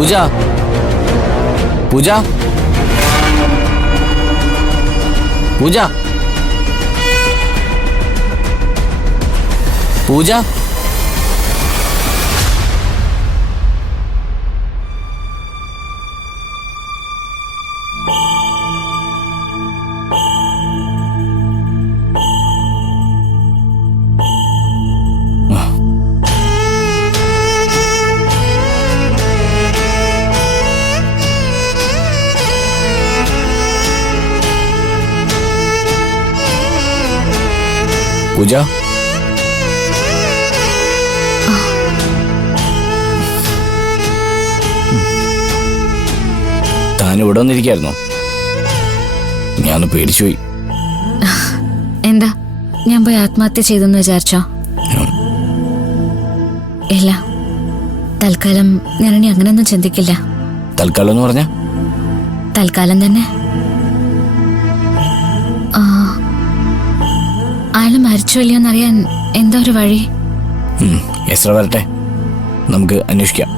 പൂജ പൂജ പൂജ പൂജ പൂജ താൻ ഇവിടെ വന്നിരിക്കായിരുന്നോ? ഞാൻ പേടിച്ചുപോയി. എന്താ ഞാൻ പോയി ആത്മഹത്യ ചെയ്തെന്ന് വിചാരിച്ചോ? ഇല്ല, തൽക്കാലം ഞാനിനി അങ്ങനെയൊന്നും ചിന്തിക്കില്ല. തൽക്കാലം എന്ന് പറഞ്ഞ തൽക്കാലം തന്നെ. അയാള് മരിച്ചോ ഇല്ലയോന്നറിയാൻ എന്താ ഒരു വഴി? എത്ര വരട്ടെ, നമുക്ക് അന്വേഷിക്കാം.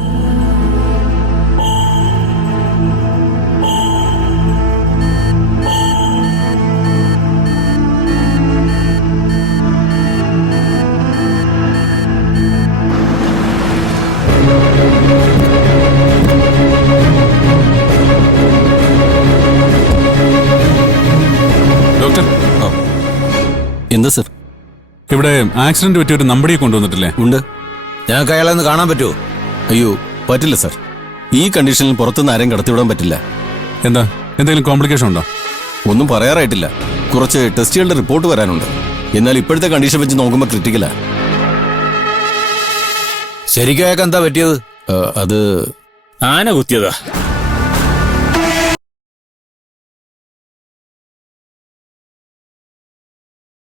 ഡോക്ടർ, എന്താ സർ? ഇവിടെ ആക്സിഡന്റ് പറ്റിയ ഒരു നമ്പടിയെ കൊണ്ടുവന്നിട്ടില്ലേ? ഉണ്ട്. ഞങ്ങൾക്ക് അയാളെ ഒന്ന് കാണാൻ പറ്റുമോ? അയ്യോ, പറ്റില്ല സർ. ഈ കണ്ടീഷനിൽ പുറത്തുനിന്ന് ആരെയും കടത്തിവിടാൻ പറ്റില്ല. എന്താ, എന്തെങ്കിലും കോംപ്ലിക്കേഷൻ ഉണ്ടോ? ഒന്നും പറയാറായിട്ടില്ല. കുറച്ച് ടെസ്റ്റുകളുടെ റിപ്പോർട്ട് വരാനുണ്ട്. എന്നാൽ ഇപ്പോഴത്തെ കണ്ടീഷൻ വെച്ച് നോക്കുമ്പോൾ ക്രിട്ടിക്കലാ. ശരിക്കും അയാൾക്ക് എന്താ പറ്റിയത്? അത് ആന കുത്തിയതാ.